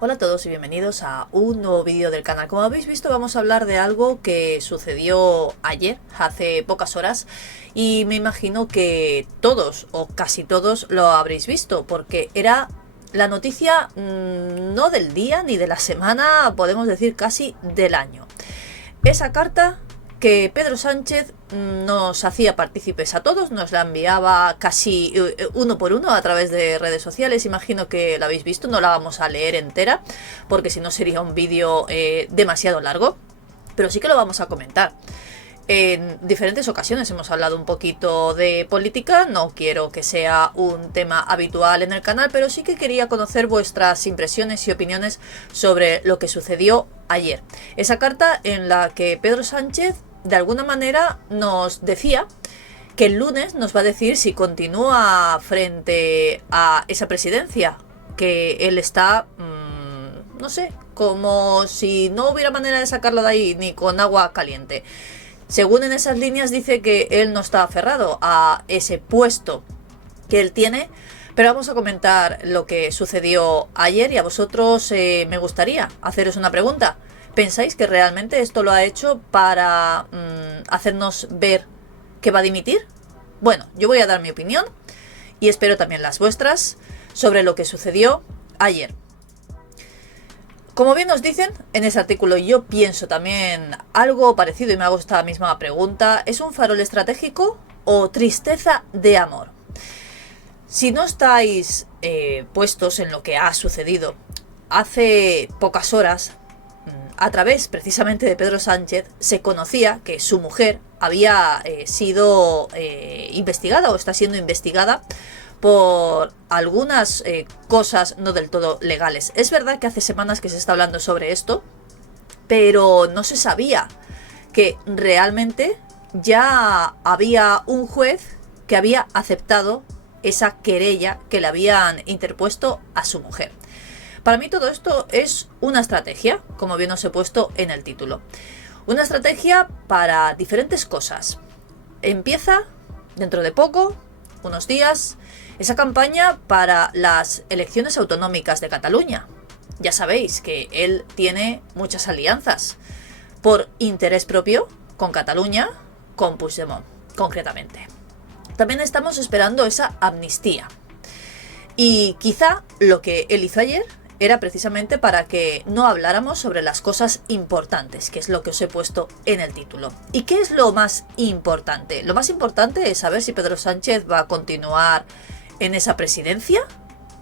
Hola a todos y bienvenidos a un nuevo vídeo del canal. Como habéis visto, vamos a hablar de algo que sucedió ayer, hace pocas horas, y me imagino que todos o casi todos lo habréis visto, porque era la noticia no del día ni de la semana, podemos decir casi del año. Esa carta que Pedro Sánchez nos hacía partícipes a todos, nos la enviaba casi uno por uno a través de redes sociales. Imagino que la habéis visto, no la vamos a leer entera porque si no sería un vídeo demasiado largo, pero sí que lo vamos a comentar. En diferentes ocasiones hemos hablado un poquito de política, no quiero que sea un tema habitual en el canal, pero sí que quería conocer vuestras impresiones y opiniones sobre lo que sucedió ayer. Esa carta en la que Pedro Sánchez de alguna manera nos decía que el lunes nos va a decir si continúa frente a esa presidencia, que él está, no sé, como si no hubiera manera de sacarlo de ahí ni con agua caliente. Según en esas líneas dice que él no está aferrado a ese puesto que él tiene, pero vamos a comentar lo que sucedió ayer y a vosotros me gustaría haceros una pregunta. ¿Pensáis que realmente esto lo ha hecho para hacernos ver que va a dimitir? Bueno, yo voy a dar mi opinión y espero también las vuestras sobre lo que sucedió ayer. Como bien nos dicen en ese artículo, yo pienso también algo parecido y me hago esta misma pregunta. ¿Es un farol estratégico o tristeza de amor? Si no estáis puestos en lo que ha sucedido hace pocas horas, a través precisamente de Pedro Sánchez, se conocía que su mujer había sido investigada o está siendo investigada por algunas cosas no del todo legales. Es verdad que hace semanas que se está hablando sobre esto, pero no se sabía que realmente ya había un juez que había aceptado esa querella que le habían interpuesto a su mujer. Para mí todo esto es una estrategia, como bien os he puesto en el título. Una estrategia para diferentes cosas. Empieza dentro de poco, unos días, esa campaña para las elecciones autonómicas de Cataluña. Ya sabéis que él tiene muchas alianzas por interés propio con Cataluña, con Puigdemont, concretamente. También estamos esperando esa amnistía. Y quizá lo que él hizo ayer era precisamente para que no habláramos sobre las cosas importantes, que es lo que os he puesto en el título. ¿Y qué es lo más importante? Lo más importante es saber si Pedro Sánchez va a continuar en esa presidencia.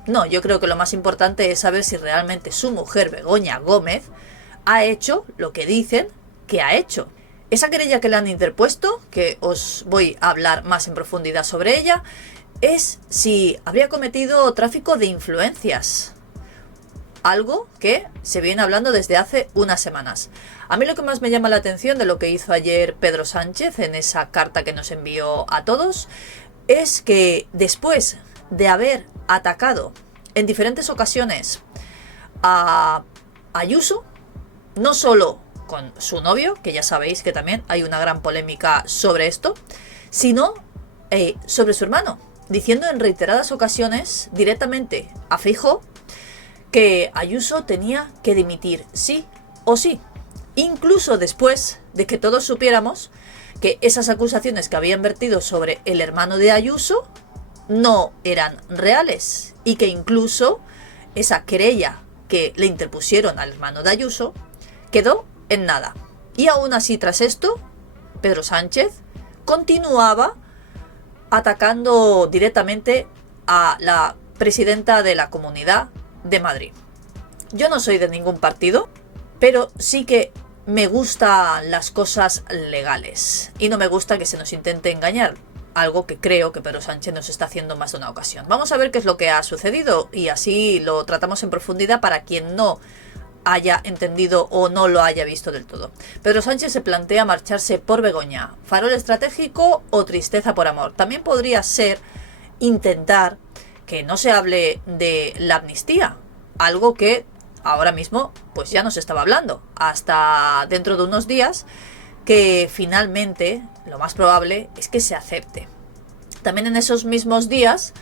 No, yo creo que lo más importante es saber si realmente su mujer, Begoña Gómez, ha hecho lo que dicen que ha hecho. Esa querella que le han interpuesto, que os voy a hablar más en profundidad sobre ella, es si habría cometido tráfico de influencias. Algo que se viene hablando desde hace unas semanas. A mí lo que más me llama la atención de lo que hizo ayer Pedro Sánchez en esa carta que nos envió a todos es que después de haber atacado en diferentes ocasiones a Ayuso, no solo con su novio, que ya sabéis que también hay una gran polémica sobre esto, sino sobre su hermano, diciendo en reiteradas ocasiones directamente a Feijóo que Ayuso tenía que dimitir sí o sí, incluso después de que todos supiéramos que esas acusaciones que habían vertido sobre el hermano de Ayuso no eran reales y que incluso esa querella que le interpusieron al hermano de Ayuso quedó en nada. Y aún así, tras esto, Pedro Sánchez continuaba atacando directamente a la presidenta de la Comunidad de Madrid. Yo no soy de ningún partido, pero sí que me gustan las cosas legales y no me gusta que se nos intente engañar, algo que creo que Pedro Sánchez nos está haciendo más de una ocasión. Vamos a ver qué es lo que ha sucedido y así lo tratamos en profundidad para quien no haya entendido o no lo haya visto del todo. Pedro Sánchez se plantea marcharse por Begoña. ¿Farol estratégico o tristeza por amor? También podría ser intentar que no se hable de la amnistía, algo que ahora mismo pues ya no se estaba hablando, hasta dentro de unos días, que finalmente lo más probable es que se acepte. También en esos mismos días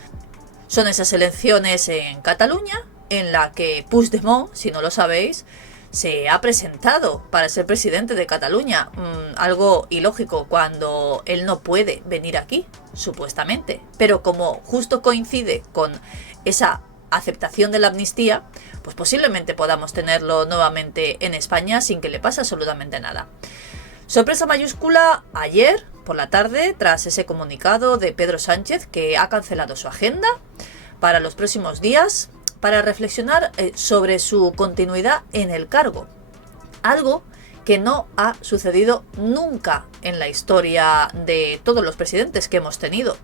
son esas elecciones en Cataluña en la que Puigdemont, si no lo sabéis, se ha presentado para ser presidente de Cataluña. Algo ilógico cuando él no puede venir aquí, supuestamente. Pero como justo coincide con esa aceptación de la amnistía, pues posiblemente podamos tenerlo nuevamente en España sin que le pase absolutamente nada. Sorpresa mayúscula ayer por la tarde tras ese comunicado de Pedro Sánchez, que ha cancelado su agenda para los próximos días para reflexionar sobre su continuidad en el cargo. Algo que no ha sucedido nunca en la historia de todos los presidentes que hemos tenido.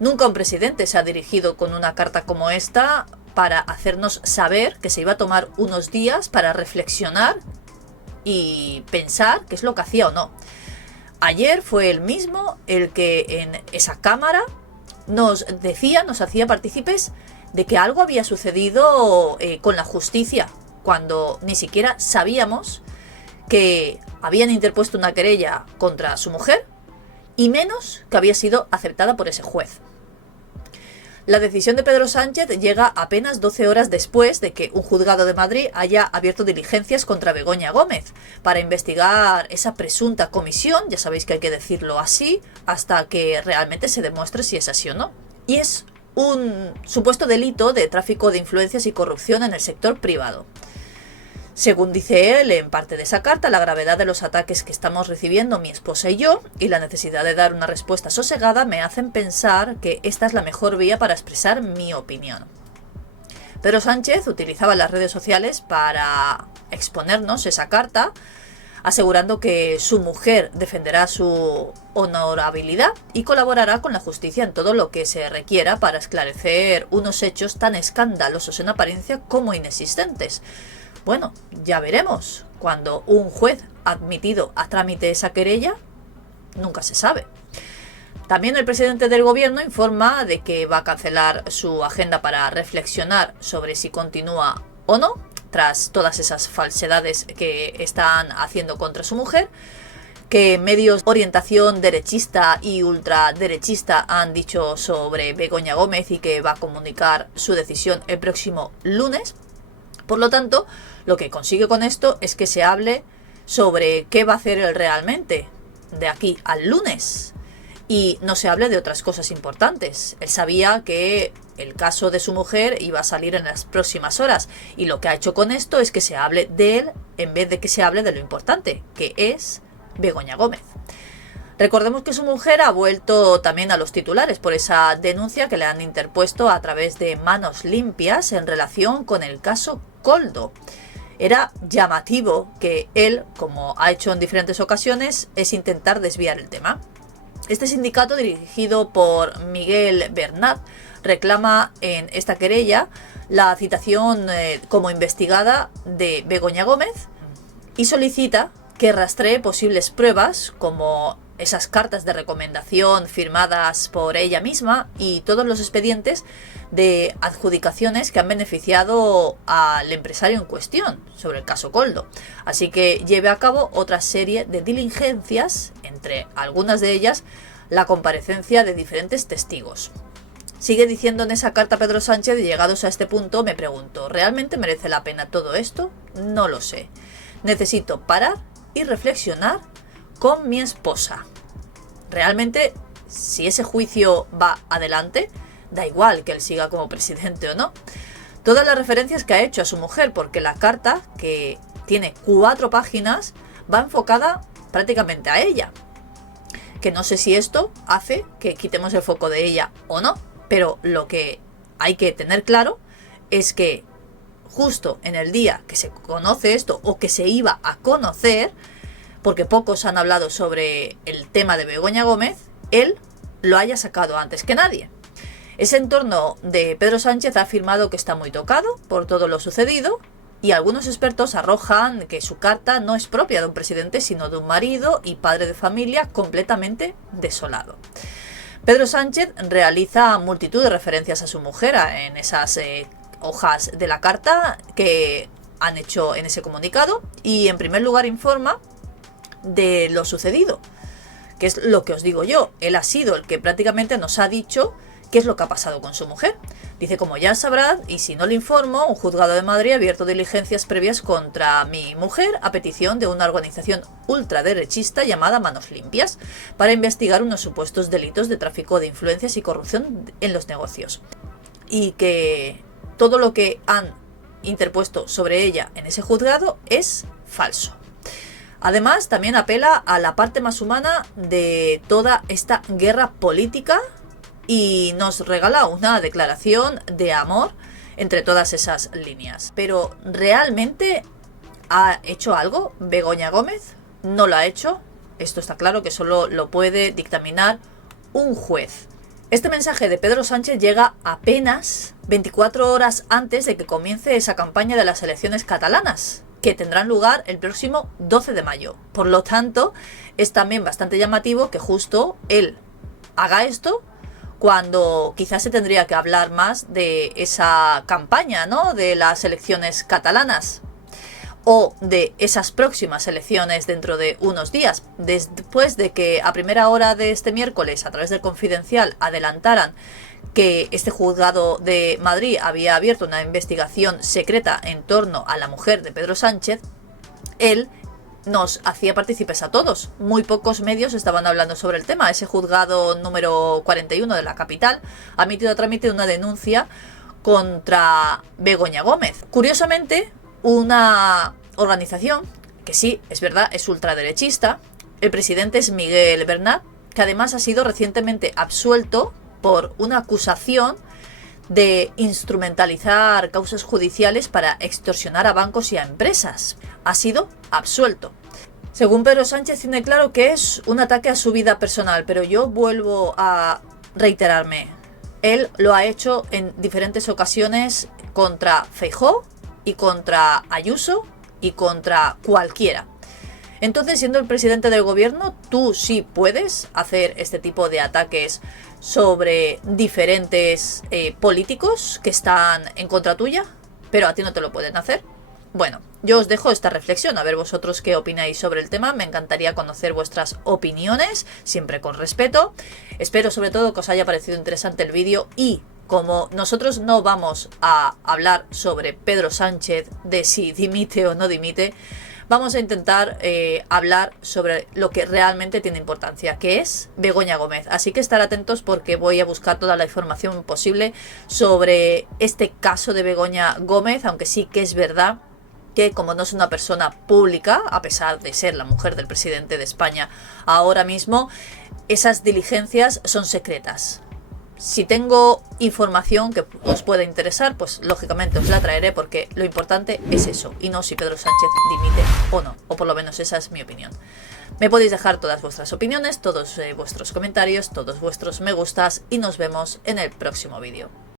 Nunca un presidente se ha dirigido con una carta como esta para hacernos saber que se iba a tomar unos días para reflexionar y pensar qué es lo que hacía o no. Ayer fue él mismo el que en esa cámara nos hacía partícipes de que algo había sucedido con la justicia, cuando ni siquiera sabíamos que habían interpuesto una querella contra su mujer y menos que había sido aceptada por ese juez. La decisión de Pedro Sánchez llega apenas 12 horas después de que un juzgado de Madrid haya abierto diligencias contra Begoña Gómez para investigar esa presunta comisión, ya sabéis que hay que decirlo así, hasta que realmente se demuestre si es así o no. Y es un supuesto delito de tráfico de influencias y corrupción en el sector privado. Según dice él en parte de esa carta, la gravedad de los ataques que estamos recibiendo mi esposa y yo y la necesidad de dar una respuesta sosegada me hacen pensar que esta es la mejor vía para expresar mi opinión. Pedro Sánchez utilizaba las redes sociales para exponernos esa carta, asegurando que su mujer defenderá su honorabilidad y colaborará con la justicia en todo lo que se requiera para esclarecer unos hechos tan escandalosos en apariencia como inexistentes. Bueno, ya veremos. Cuando un juez ha admitido a trámite esa querella, nunca se sabe. También el presidente del gobierno informa de que va a cancelar su agenda para reflexionar sobre si continúa o no, tras todas esas falsedades que están haciendo contra su mujer, que medios de orientación derechista y ultraderechista han dicho sobre Begoña Gómez y que va a comunicar su decisión el próximo lunes. Por lo tanto, lo que consigue con esto es que se hable sobre qué va a hacer él realmente de aquí al lunes y no se hable de otras cosas importantes. Él sabía que el caso de su mujer iba a salir en las próximas horas y lo que ha hecho con esto es que se hable de él en vez de que se hable de lo importante, que es Begoña Gómez. Recordemos que su mujer ha vuelto también a los titulares por esa denuncia que le han interpuesto a través de Manos Limpias en relación con el caso Koldo. Era llamativo que él, como ha hecho en diferentes ocasiones, es intentar desviar el tema. Este sindicato, dirigido por Miguel Bernat, reclama en esta querella la citación como investigada de Begoña Gómez y solicita que rastree posibles pruebas como esas cartas de recomendación firmadas por ella misma y todos los expedientes de adjudicaciones que han beneficiado al empresario en cuestión sobre el caso Koldo. Así que lleve a cabo otra serie de diligencias, entre algunas de ellas la comparecencia de diferentes testigos. Sigue diciendo en esa carta Pedro Sánchez: llegados a este punto me pregunto, ¿realmente merece la pena todo esto? No lo sé. Necesito parar y reflexionar con mi esposa. Realmente, si ese juicio va adelante, da igual que él siga como presidente o no. Todas las referencias que ha hecho a su mujer, porque la carta, que tiene 4 páginas, va enfocada prácticamente a ella. Que no sé si esto hace que quitemos el foco de ella o no, pero lo que hay que tener claro es que justo en el día que se conoce esto, o que se iba a conocer, porque pocos han hablado sobre el tema de Begoña Gómez, él lo haya sacado antes que nadie. Ese entorno de Pedro Sánchez ha afirmado que está muy tocado por todo lo sucedido y algunos expertos arrojan que su carta no es propia de un presidente, sino de un marido y padre de familia completamente desolado. Pedro Sánchez realiza multitud de referencias a su mujer en esas hojas de la carta que han hecho en ese comunicado y en primer lugar informa de lo sucedido, que es lo que os digo yo. Él ha sido el que prácticamente nos ha dicho qué es lo que ha pasado con su mujer. Dice: como ya sabrán, y si no le informo, un juzgado de Madrid ha abierto diligencias previas contra mi mujer a petición de una organización ultraderechista llamada Manos Limpias para investigar unos supuestos delitos de tráfico de influencias y corrupción en los negocios. Y que todo lo que han interpuesto sobre ella en ese juzgado es falso. Además, también apela a la parte más humana de toda esta guerra política y nos regala una declaración de amor entre todas esas líneas. Pero ¿realmente ha hecho algo Begoña Gómez? No lo ha hecho. Esto está claro que solo lo puede dictaminar un juez. Este mensaje de Pedro Sánchez llega apenas 24 horas antes de que comience esa campaña de las elecciones catalanas, que tendrán lugar el próximo 12 de mayo. Por lo tanto, es también bastante llamativo que justo él haga esto cuando quizás se tendría que hablar más de esa campaña, ¿no?, de las elecciones catalanas o de esas próximas elecciones dentro de unos días. Después de que a primera hora de este miércoles, a través del Confidencial, adelantaran que este juzgado de Madrid había abierto una investigación secreta en torno a la mujer de Pedro Sánchez, él nos hacía partícipes a todos. Muy pocos medios estaban hablando sobre el tema. Ese juzgado número 41 de la capital ha emitido a trámite una denuncia contra Begoña Gómez. Curiosamente, una organización que sí, es verdad, es ultraderechista. El presidente es Miguel Bernat, que además ha sido recientemente absuelto por una acusación de instrumentalizar causas judiciales para extorsionar a bancos y a empresas. Ha sido absuelto. Según Pedro Sánchez, tiene claro que es un ataque a su vida personal, pero yo vuelvo a reiterarme. Él lo ha hecho en diferentes ocasiones contra Feijóo y contra Ayuso y contra cualquiera. Entonces, siendo el presidente del gobierno, tú sí puedes hacer este tipo de ataques sobre diferentes políticos que están en contra tuya, pero a ti no te lo pueden hacer. Bueno, yo os dejo esta reflexión, a ver vosotros qué opináis sobre el tema. Me encantaría conocer vuestras opiniones, siempre con respeto. Espero sobre todo que os haya parecido interesante el vídeo y como nosotros no vamos a hablar sobre Pedro Sánchez, de si dimite o no dimite, vamos a intentar hablar sobre lo que realmente tiene importancia, que es Begoña Gómez. Así que estar atentos porque voy a buscar toda la información posible sobre este caso de Begoña Gómez, aunque sí que es verdad que como no es una persona pública, a pesar de ser la mujer del presidente de España ahora mismo, esas diligencias son secretas. Si tengo información que os pueda interesar, pues lógicamente os la traeré, porque lo importante es eso, y no si Pedro Sánchez dimite o no, o por lo menos esa es mi opinión. Me podéis dejar todas vuestras opiniones, todos vuestros comentarios, todos vuestros me gustas, y nos vemos en el próximo vídeo.